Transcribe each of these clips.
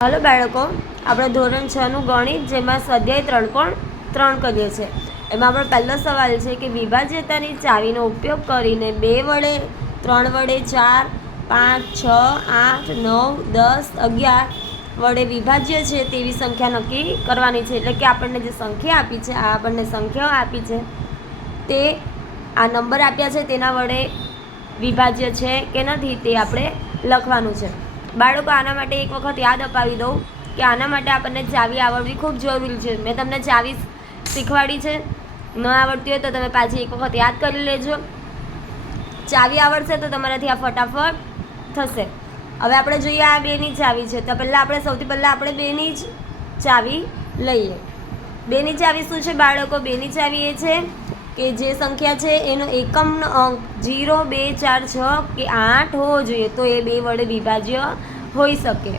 Hello बाळको, આપણે ધોરણ 6 નું ગણિત જેમાં સ્વાધ્યાય 3.3 કરીએ છીએ। એમાં આપણો પહેલો સવાલ છે કે વિભાજ્યતાની ચાવીનો ઉપયોગ કરીને 2 વડે 3 વડે 4 5 6 8 9 10 11 વડે વિભાજ્ય છે તેવી સંખ્યા નક્કી કરવાની છે। એટલે કે આપણને જે સંખ્યા આપી છે, આ આપણને સંખ્યાઓ આપી છે તે આ નંબર આપ્યા છે તેના વડે વિભાજ્ય છે કે નથી તે આપણે લખવાનું છે। બાળકો, આના માટે એક વખત યાદ અપાવી દઉં કે આના માટે આપણને ચાવી આવડવી ખૂબ જરૂરી છે। મેં તમને ચાવી શીખવાડી છે, ન આવડતી હોય તો તમે પાછી એક વખત યાદ કરી લેજો। ચાવી આવડશે તો તમારાથી આ ફટાફટ થશે। હવે આપણે જોઈએ આ બેની ચાવી છે, તો સૌથી પહેલાં આપણે બેની જ ચાવી લઈએ। બેની ચાવી શું છે બાળકો? બેની ચાવી એ છે કે જે સંખ્યા છે એનો એકમનો અંક 0 2 4 6 કે 8 હોવો જોઈએ, તો એ 2 વડે વિભાજ્ય હોઈ શકે।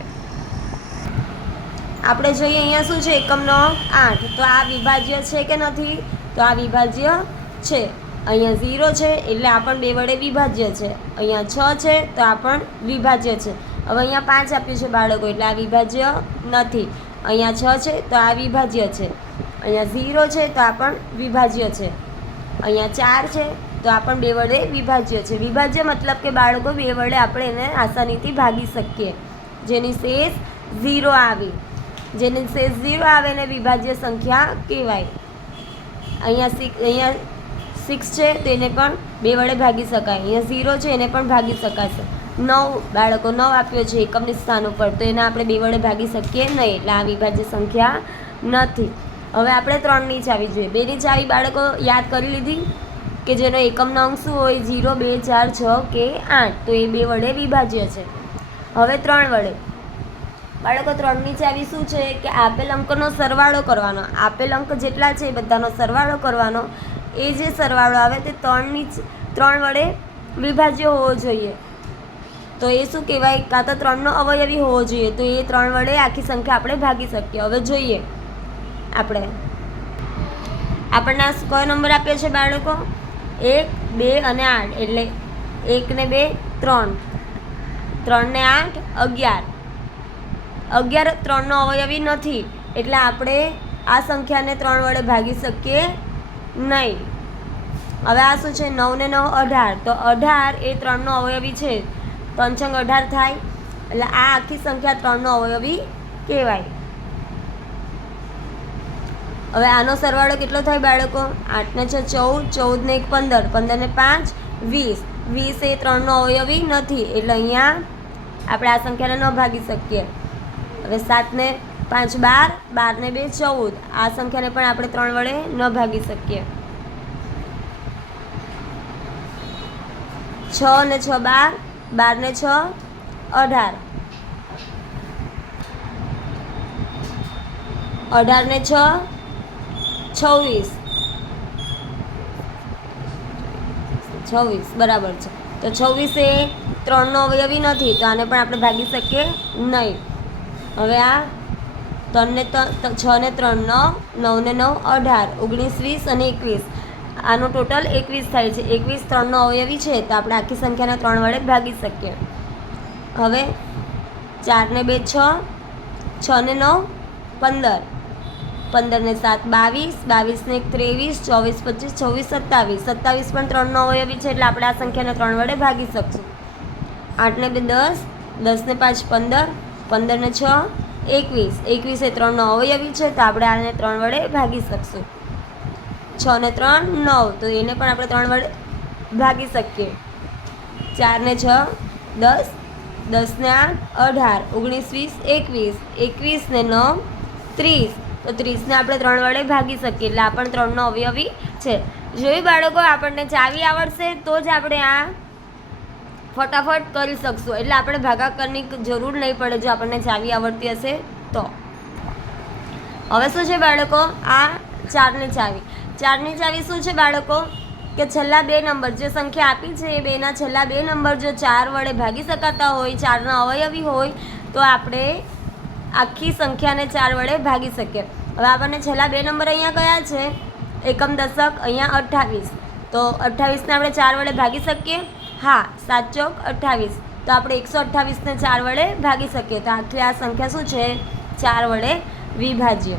આપણે જોઈએ અહીંયા શું છે, એકમનો અંક 8, તો આ વિભાજ્ય છે કે નથી? તો આ વિભાજ્ય છે। અહીંયા 0 છે એટલે આ પણ 2 વડે વિભાજ્ય છે। અહીંયા 6 છે તો આ પણ વિભાજ્ય છે। હવે અહીંયા 5 આપ્યું છે બાળકો, એટલે આ વિભાજ્ય નથી। અહીંયા 6 છે તો આ વિભાજ્ય છે। અહીંયા 0 છે તો આ પણ વિભાજ્ય છે। અહીંયા 4 છે તો આ પણ 2 વડે વિભાજ્ય છે। વિભાજ્ય મતલબ કે બાળકો 2 વડે આપણે એને આસાનીથી ભાગી શકીએ। જેની શેષ 0 આવે, જેની શેષ 0 આવે એને વિભાજ્ય સંખ્યા કહેવાય। અહીંયા 6 છે તો એને પણ 2 વડે ભાગી શકાય। અહીંયા 0 છે એને પણ ભાગી શકાશે। 9 બાળકો 9 આપ્યો છે એકમની સ્થાન ઉપર, તો એને આપણે 2 વડે ભાગી શકીએ નહીં, એટલે આ વિભાજ્ય સંખ્યા નથી। હવે આપણે 3ની ચાવી જોઈએ। 2ની ચાવી બાળકો યાદ કરી લીધી કે જેનો એકમનો અંક શું હોય? 0 2 4 6 કે 8, તો એ 2 વડે વિભાજ્ય છે। હવે 3 વડે બાળકો 3ની ચાવી શું છે કે આપેલ અંકનો સરવાળો કરવાનો। આપેલ અંક જેટલા છે એ બધાનો સરવાળો કરવાનો। એ જે સરવાળો આવે તે 3 વડે વિભાજ્ય હોવો જોઈએ, તો એ શું કહેવાય? કાં તો 3નો અવયવી હોવો જોઈએ, તો એ 3 વડે આખી સંખ્યા આપણે ભાગી શકીએ। હવે જોઈએ આપણને કયો નંબર આપ્યો છે બાળકો? 1 2 અને 8, એટલે 1 ને 2 3, 3 ને 8 11, 11 3નો અવયવી નથી, એટલે આપણે આ સંખ્યાને 3 વડે ભાગી શકીએ નહીં। હવે આ શું છે? 9 ને 9 18, તો 18 એ 3નો અવયવી છે, 3 છંગ 18 થાય, એટલે આ આખી સંખ્યા 3નો અવયવી કહેવાય। હવે આનો સરવાળો કેટલો થાય બાળકો? 8 ને 6 14, 14 ને 1 15, 15 ને 5 20, 20 એ 3નો અવયવી નથી, એટલે અહીંયા આપણે આ સંખ્યાને ન ભાગી શકીએ। હવે 7 ને 5 12, 12 ને 2 14, આ સંખ્યાને પણ આપણે 3 વડે ન ભાગી શકીએ। 6 ને 6 12, 12 ને 6 18, 18 ને 6 26, 26 બરાબર છે, તો 26 એ 3નો અવયવી નથી, તો આને પણ આપણે ભાગી શકીએ નહીં। હવે આ 6 ને 3 9, 9 ને 9 18, 19 20 અને 21, આનો ટોટલ 21 થાય છે। 21 3નો અવયવી છે, તો આપણે આખી સંખ્યાને 3 વડે ભાગી શકીએ। હવે 4 ને 2 6, 6 ને 9 15, 15 ને 7 22, 22 ને 1 23, 24 25 26 27, 27 પણ 3નો અવયવી છે, એટલે આપણે આ સંખ્યાને 3 વડે ભાગી શકશું। 8 ને 2 10, 10 ને 5 15, 15 ને 6 21, 21 એ 3નો અવયવી છે, તો આપણે આને 3 વડે ભાગી શકશું। 6 ને 3 9, તો એને પણ આપણે 3 વડે ભાગી શકીએ। 4 ને 6 10, 10 ને 8 18, 19 20 21, 21 ને 9 30, તો 30ને આપણે 3 વડે ભાગી શકીએ, એટલે આ પણ 3નો અવયવી છે। જોયું બાળકો, આપણને ચાવી આવડશે તો જ આપણે આ ફટાફટ કરી શકશું, એટલે આપણે ભાગાકારની જરૂર નહીં પડે જો આપણને ચાવી આવડતી હશે તો। હવે શું છે બાળકો? આ 4ની ચાવી। 4ની ચાવી શું છે બાળકો? કે છેલ્લા 2 નંબર જે સંખ્યા આપી છે એ 2ના છેલ્લા 2 નંબર જો 4 વડે ભાગી શકાતા હોય, 4નો અવયવી હોય, તો આપણે આખી સંખ્યાને 4 વડે ભાગી શકીએ। હવે આપણને છેલ્લા 2 નંબર અહીંયા કયા છે? એકમ દશક, અહીંયા 28, તો 28ને આપણે 4 વડે ભાગી શકીએ? હા, 7 ચોક 28, તો આપણે 128ને 4 વડે ભાગી શકીએ. તો આખી આ સંખ્યા શું છે? 4 વડે વિભાજ્ય.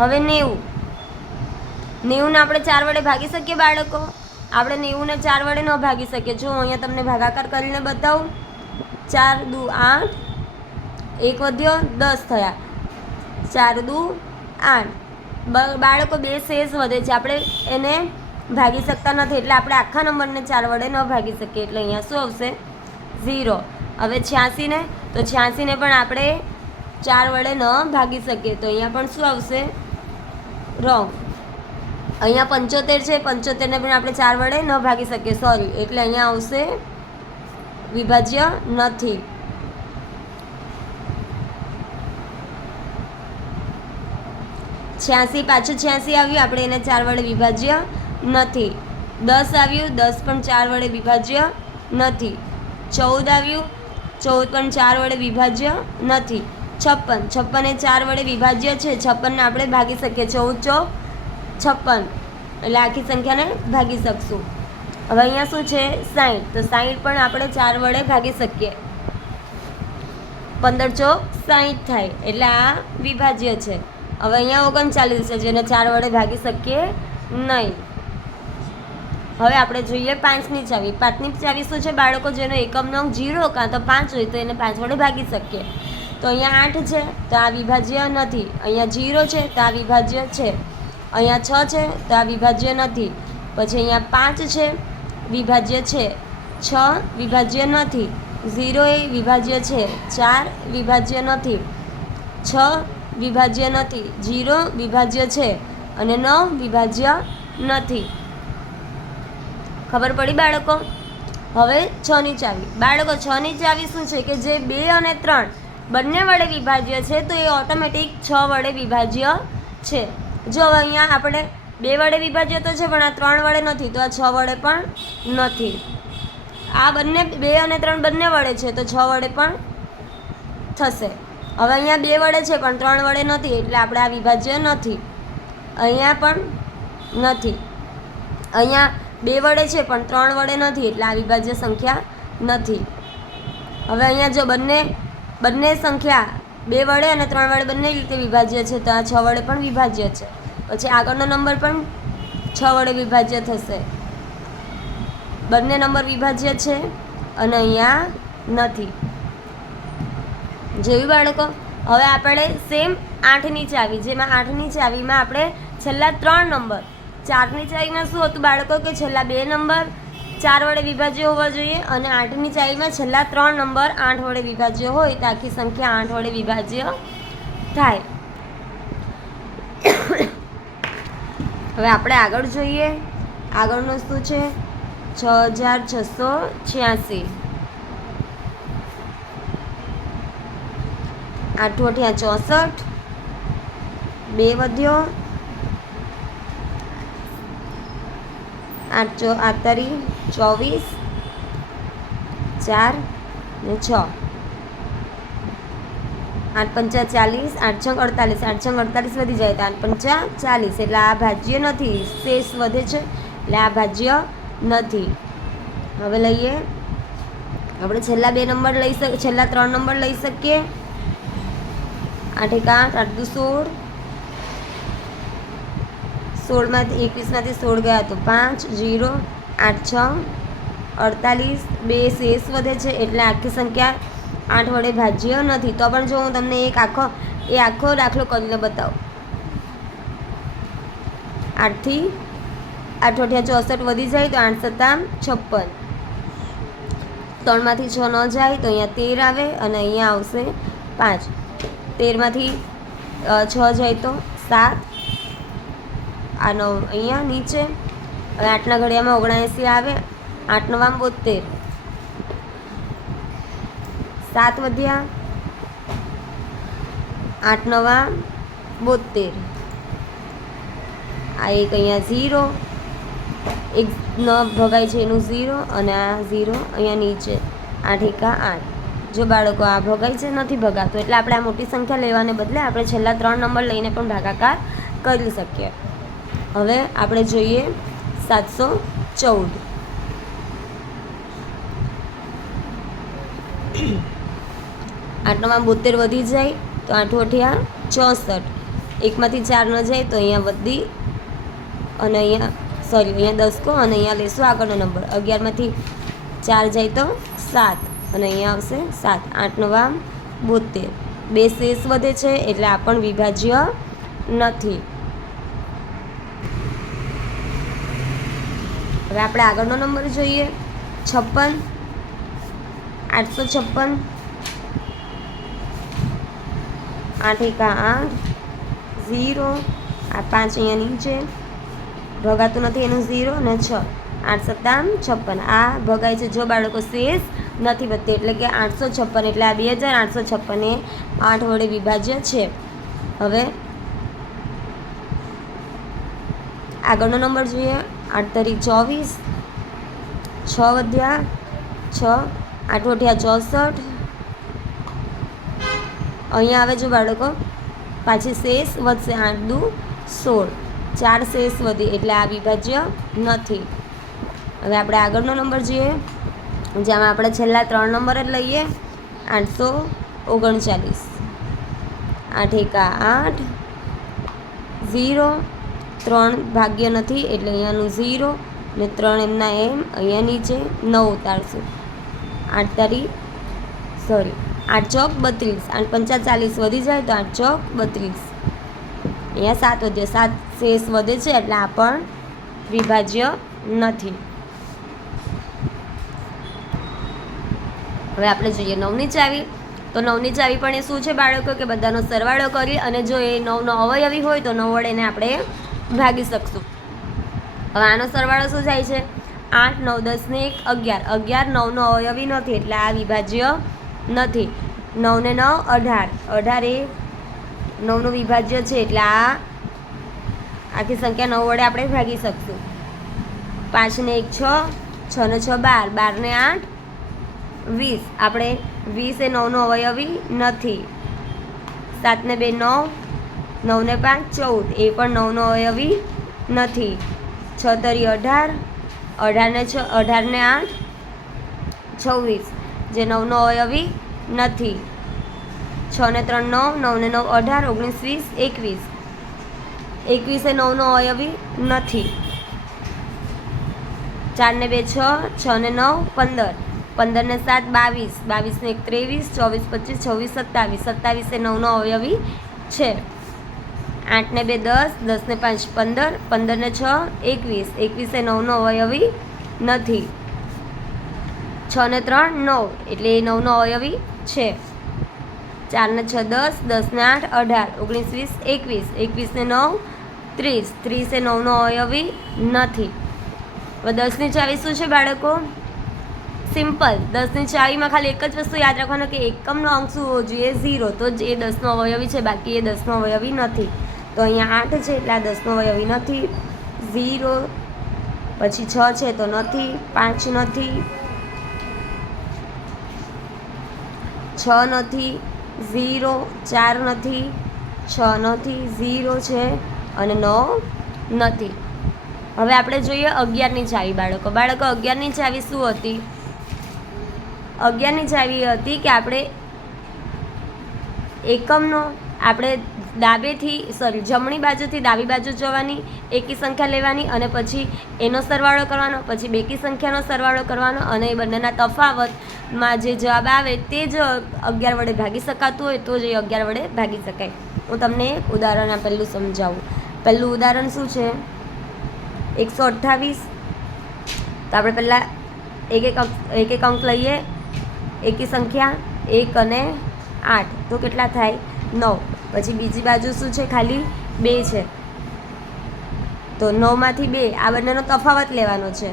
હવે 90ને આપણે 4 વડે ભાગી શકીએ બાળકો? આપણે 90ને 4 વડે ન ભાગી શકીએ. જો અહીંયા તમને ભાગાકાર કરીને બતાવું. 4 દુ 8, 1 વધ્યો 10 થયા, 4 દુ 8. બાળકો 2 શેષ વધે છે, આપણે એને ભાગી શકતા નથી, એટલે આપણે આખા નંબરને 4 વડે ન ભાગી શકીએ. એટલે અહીંયા શું આવશે? 0. હવે 86ને, તો 86ને પણ આપણે 4 વડે ન ભાગી શકીએ. તો અહીંયા પણ શું આવશે? રોંગ. અહીંયા 75 છે, 75ને પણ આપણે 4 વડે ન ભાગી શકીએ, સોરી. એટલે અહીંયા આવશે વિભાજ્ય નથી. પાછું 86 આવ્યું, આપણે એને 4 વડે વિભાજ્ય નથી. 10 આવ્યું, 10 પણ 4 વડે વિભાજ્ય નથી. 14 આવ્યું, 14 પણ 4 વડે વિભાજ્ય નથી. 56 એ 4 વડે વિભાજ્ય છે, 56ને આપણે ભાગી શકીએ. 14 ચોક 56, એટલે આખી સંખ્યાને ભાગી શકશું. હવે અહીંયા શું છે? 60. તો 60 પણ આપણે 4 વડે ભાગી શકીએ. 15 ચોક 60 થાય, એટલે આ વિભાજ્ય છે. હવે અહીંયા 39 છે, જેને 4 વડે ભાગી શકીએ નહીં. હવે આપણે જોઈએ 5ની ચાવી. 5ની ચાવી શું છે બાળકો? જેનો એકમનો અંક 0 કાં તો 5 હોય તો એને 5 વડે ભાગી શકીએ. તો અહીંયા 8 છે, તો આ વિભાજ્ય નથી. અહીંયા 0 છે, તો આ વિભાજ્ય છે. અહીંયા 6 છે, તો આ વિભાજ્ય નથી. પછી અહીંયા 5 છે, વિભાજ્ય છે. 6 વિભાજ્ય નથી. 0 એ વિભાજ્ય છે. 4 વિભાજ્ય નથી. 6 વિભાજ્ય નથી. 0 વિભાજ્ય છે. અને 9 વિભાજ્ય નથી. ખબર પડી બાળકો? હવે 6ની ચાવી. બાળકો 6ની ચાવી શું છે? કે જે 2 અને 3 બંને વડે વિભાજ્ય છે, તો એ ઓટોમેટિક 6 વડે વિભાજ્ય છે. જો અહીંયા આપણે 2 વડે વિભાજ્ય તો છે, પણ આ 3 વડે નથી, તો આ 6 વડે પણ નથી. આ બંને 2 અને 3 બંને વડે છે, તો 6 વડે પણ થશે. હવે અહીંયા 2 વડે છે, પણ 3 વડે નથી, એટલે આપણે આ વિભાજ્ય નથી. અહીંયા પણ નથી. અહીંયા 2 વડે છે, પણ 3 વડે નથી, એટલે આ વિભાજ્ય સંખ્યા નથી. હવે અહીંયા જો બંને સંખ્યા 2 વડે અને 3 વડે બંને રીતે વિભાજ્ય છે, તો આ 6 વડે પણ વિભાજ્ય છે. પછી આગળનો નંબર પણ 6 વડે વિભાજ્ય થશે. બંને નંબર વિભાજ્ય છે અને અહીંયા નથી. જોયું બાળકો? હવે આપણે સેમ 8ની ચાવી, જેમાં 8ની ચાવીમાં આપણે છેલ્લા 3 નંબર, 4ની ચાવીમાં શું હતું બાળકો? કે છેલ્લા 2 નંબર 4 વડે વિભાજ્ય હોવા જોઈએ, અને 8ની ચાવીમાં છેલ્લા 3 નંબર 8 વડે વિભાજ્ય હોય, તો આખી સંખ્યા 8 વડે વિભાજ્ય થાય. હવે આપણે આગળ જોઈએ. આગળનું શું છે? 6686. 8 × 64, 2 વધ્યો, 8 × 24, 4 ને 6. 8 × 5 = 40, 8 × 6 = 48, 8 × 48 વધી જાય તો 8 × 5 = 40, એટલે આ ભાજ્ય નથી. શેષ વધે છે, એટલે આ ભાજ્ય નથી. હવે લઈએ આપણે છેલ્લા 2 નંબર લઈ શકીએ, છેલ્લા 3 નંબર લઈ શકીએ. 8 × 8, 8 × 16, 16માંથી 21માંથી 16 ગયા તો 5, 0, 8 × 6 = 48, 2 શેષ વધે છે, એટલે આખી સંખ્યા 8 વડે ભાજ્ય નથી. તો પણ જો હું તમને આખો દાખલો કરીને બતાવું. 8 × 8 = 64 વધી જાય તો 8 × 7 = 56. 3માંથી 6 ન જાય તો અહીંયા 13 આવે, અને અહીંયા આવશે 5. 13માંથી 6 જાય તો 7. આ 9 અહીંયા નીચે. હવે 8ના ઘડિયામાં 79 આવે. 8 × 9 = 72. 7 વધ્યા. 8 × 9 = 72. આ એક અહીંયા 0, એક ન ભગાય છે એનું 0, અને આ 0 અહીંયા નીચે. 8 × 8. જો બાળકો આ ભગાય છે, નથી ભગાતો, એટલે આપણે આ મોટી સંખ્યા લેવાને બદલે આપણે છેલ્લા 3 નંબર લઈને પણ ભાગાકાર કરી શકીએ. હવે આપણે જોઈએ 714. 8 9 72 વધી જાય તો 8 અઠ્યા 64, 1માંથી 4 ન જાય તો અહીંયા વધી અને અહીંયા અહીંયા 10 અને અહીંયા લેશું આગળનો નંબર. 11માંથી 4 જાય તો 7 અને અહીંયા આવશે 7. 8 9 72, 2 શેષ વધે છે એટલે આ પણ વિભાજ્ય નથી. હવે આપણે આગળનો નંબર જોઈએ. 56, 856, 8 1 8, 0, આ 5 અહીંયા નીચે ભગાતું નથી એનું 0 અને 6, 8 7 56. આ ભગાય છે જો બાળકો શેષ નથી વધતી, એટલે કે 856, એટલે આ 2856 એ 8 વડે વિભાજ્ય છે. હવે આગળનો નંબર જોઈએ. 8 તરી 24, 6 વધ્યા 6, 8 અઠ્યા 64. અહીંયા આવે જો બાળકો પાછી શેષ વધશે, 8 દુ 16, 4 શેષ વધી એટલે આ વિભાજ્ય નથી. હવે આપણે આગળનો નંબર જોઈએ, જેમાં આપણે છેલ્લા 3 નંબર જ લઈએ. 839, 8 1 8, 0, 3 ભાગ્ય નથી એટલે અહીંયાનું 0 ને 3 એમના એમ અહીંયા નીચે 9 ઉતારશું. 8 તારી 8 ચોક 32, 8 પંચા 40 વધી જાય તો 8 ચોક 32, અહીંયા 7 વધ્યો, 7 શેષ વધે છે એટલે આ પણ વિભાજ્ય નથી. હવે આપણે જોઈએ 9ની ચાવી. તો 9ની ચાવી પણ એ શું છે બાળકો કે બધાનો સરવાળો કરી અને જો એ 9નો અવયવી હોય તો 9 વડે એને આપણે ભાગી શકશું. હવે આનો સરવાળો શું થાય છે? 8 9 10 ને 1 11, 11 9નો અવયવી નથી એટલે આ વિભાજ્ય નથી. 9 ને 9 18, 18 એ 9નું વિભાજ્ય છે એટલે આ આખી સંખ્યા 9 વડે આપણે ભાગી શકશું. 5 ને 1 6, 6 ને 6 12, 12 ને 8 20, આપણે 20 એ 9નો અવયવી નથી. 7 ને 2 9, 9 ને 5 14, એ પણ 9નો અવયવી નથી. 6 તરી 18, 18 ને 8 26, જે 9નો અવયવી નથી. 6 ને 3 9, 9 ને 9 18, 19 20 21, 21 એ 9નો અવયવી નથી. 4 ને 2 6, 6 ને 9 15, 15 ને 7 22, 22 ને 1 23, 24 25 26 27, 27 એ 9નો અવયવી છે. 8 ને 2 10, 10 ને 5 15, 15 ને 6 21, 21 એ 9નો અવયવી નથી. 6 ને 3 9, એટલે એ 9નો અવયવી છે. 4 ને 6 10, 10 ને 8 18, 19 20 21, 21 ને 9 30, 30 એ 9નો અવયવી નથી. હવે 10ની ચાવી શું છે બાળકો? સિમ્પલ. 10ની ચાવીમાં ખાલી એક જ વસ્તુ યાદ રાખવાનું કે એકમનો અંક શું હોવો જોઈએ? 0, તો જ એ 10નો અવયવી છે, બાકી એ 10નો અવયવી નથી. તો અહીંયા 8 છે એટલે આ 10નો અવયવી નથી. 0 પછી 6 છે તો નથી, 5 નથી, 6 નથી, 0, 4 નથી, 6 નથી, 0 છે અને 9 નથી. હવે આપણે જોઈએ 11ની ચાવી બાળકો. 11ની ચાવી શું હતી? 11ની ચાવી એ હતી કે આપણે એકમનો જમણી બાજુથી ડાબી બાજુ જવાની, એકી સંખ્યા લેવાની અને પછી એનો સરવાળો કરવાનો, પછી બેકી સંખ્યાનો સરવાળો કરવાનો અને એ બંનેના તફાવતમાં જે જવાબ આવે તે જ 11 વડે ભાગી શકાતું હોય તો જ એ 11 વડે ભાગી શકાય. હું તમને એક ઉદાહરણ આપેલું સમજાવું. પહેલું ઉદાહરણ શું છે? 128. તો આપણે પહેલાં એક એક અંક લઈએ. એકી સંખ્યા 1 અને 8 તો કેટલા થાય? 9. પછી બીજી બાજુ શું છે? ખાલી 2 છે તો 9માંથી 2 આ બંનેનો તફાવત લેવાનો છે.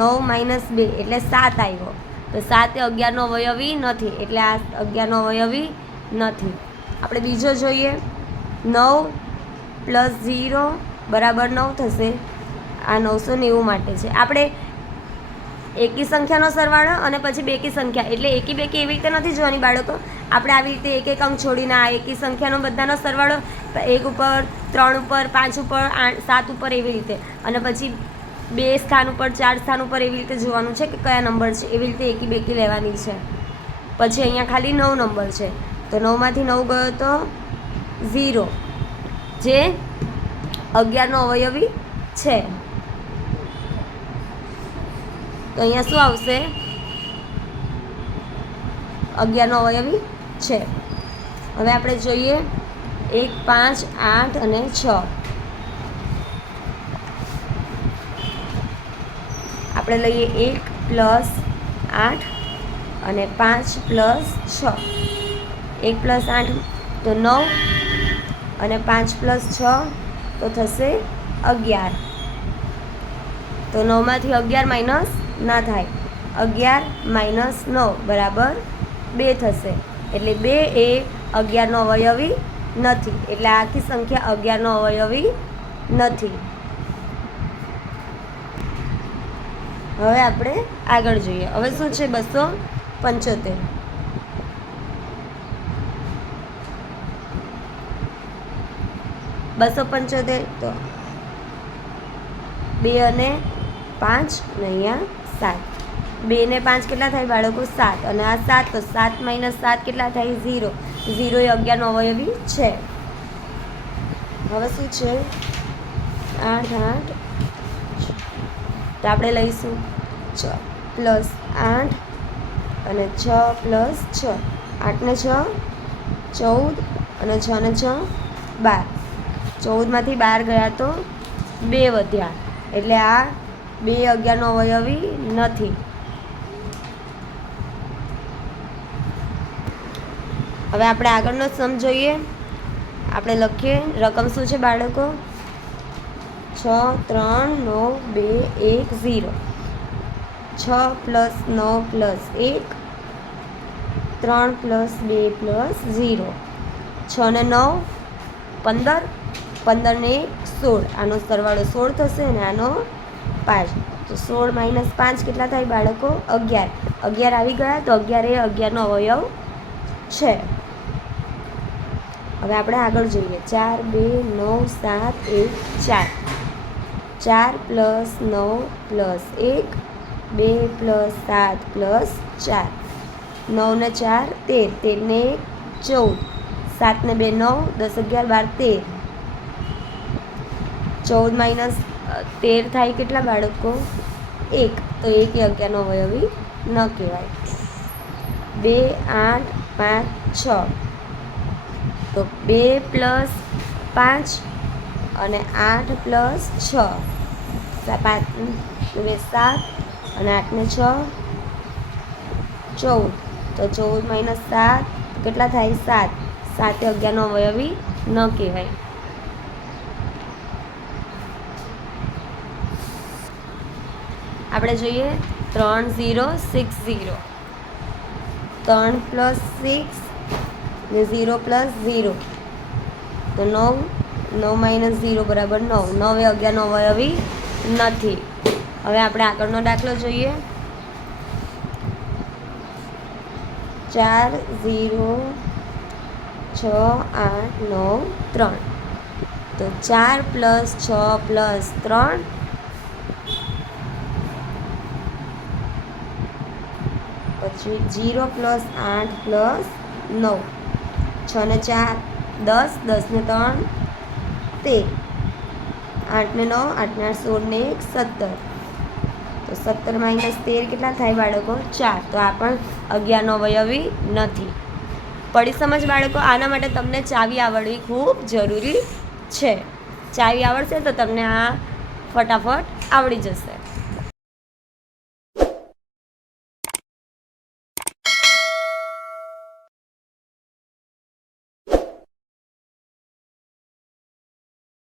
9 - 2 એટલે 7 આવ્યો. તો 7 એ 11નો અવયવી નથી એટલે આ 11નો અવયવી નથી. આપણે બીજો જોઈએ. 9 + 0 = 9 થશે. આ 990 માટે છે. આપણે એકી સંખ્યાનો સરવાળો અને પછી બેકી સંખ્યા એટલે એકી બેકી એવી રીતે નથી જોવાની બાળકો. આપણે આવી રીતે એક એક અંક છોડીને આ એકી સંખ્યાનો બધાનો સરવાળો 1 ઉપર 3 ઉપર 5 ઉપર 7 ઉપર એવી રીતે અને પછી 2 સ્થાન ઉપર 4 સ્થાન ઉપર એવી રીતે જોવાનું છે કે કયા નંબર છે. એવી રીતે એકી બેકી લેવાની છે. પછી અહીંયા ખાલી 9 નંબર છે, તો 9માંથી 9 ગયો તો 0, જે 11નો અવયવી છે. તો અહીંયા શું આવશે? 11નો અવયવી છે. હવે આપણે જોઈએ 1, 5, 8 અને 6. આપણે લઈએ 1 + 8 અને 5 + 6. 1 + 8 તો 9 અને 5 + 6 તો થશે 11. તો 9માંથી 11 માઇનસ ના થાય, 11 - 9 બરાબર 2 થશે. એટલે 2 એ 11નો અવયવી નથી. એટલે આખી સંખ્યા 11નો અવયવી નથી. હવે આપણે આગળ જોઈએ. હવે શું છે? 275. 275 તો 2 અને 5 અને અહીંયા 7. 2 ને 5 કેટલા થાય બાળકો? 7. અને આ 7, તો 7 - 7 કેટલા થાય? 0. 0 એ 11નો અવયવી છે. હવે શું છે? 8, 8. તો આપણે લઈશું 6 + 8 અને 6 + 6. 8 ને 6 14 અને 6 ને 6 12. 14માંથી 12 ગયા તો 2 વધ્યા. એટલે આ 2 11નો અવયવી નથી. હવે આપણે આગળનો સમ જોઈએ. આપણે લખીએ. રકમ શું છે બાળકો? 6, 3, 9, 2, 1, 0. 6 + 9 + 1, 3 + 2 + 0. 6 ને 9 15, 15 ને 1 16. આનો સરવાળો 16 થશે અને આનો 5. તો 16 - 5 કેટલા થાય બાળકો? 11. 11 આવી ગયા, તો 11 એ 11નો અવયવ છે. હવે આપણે આગળ જોઈએ. 4, 2, 9, 7, 1, 4. 4 + 9 + 1, 2 + 7 + 4. 9 ને 4 13, 13 ને 1 14, 7 ને 2 9, 10 11 12 13. 14 - 13 થાય કેટલા બાળકો? 1. તો 1 એ 11નો અવયવી ન કહેવાય. 2, 8, 5, 6. તો 2 + 5 અને 8 + 6. 5 ને 7 અને 8 ને 6 14. તો 14 - 7 કેટલા થાય? 7. 7 એ 11નો અવયવી ન કહેવાય. આપણે જોઈએ 3, 0, 6, 0. 3 + 6 ને 0 + 0. તો 9, 9 - 0 બરાબર 9. 9 એ 11નો અવયવી નથી. હવે આપણે આગળનો દાખલો જોઈએ. 4, 0, 6, 8, 9, 3. તો 4 + 6 + 3. પછી 0 + 8 + 9. 6 ને 4 10, 10 ને 3 13. 8 ને 9 8 ને 8 16 ને 1 17. તો 17 - 13 કેટલા થાય બાળકો? 4. તો આ પણ 11નો અવયવી નથી. પડી સમજ બાળકો? આના માટે તમને ચાવી આવડવી ખૂબ જરૂરી છે. ચાવી આવડશે તો તમને આ ફટાફટ આવડી જશે.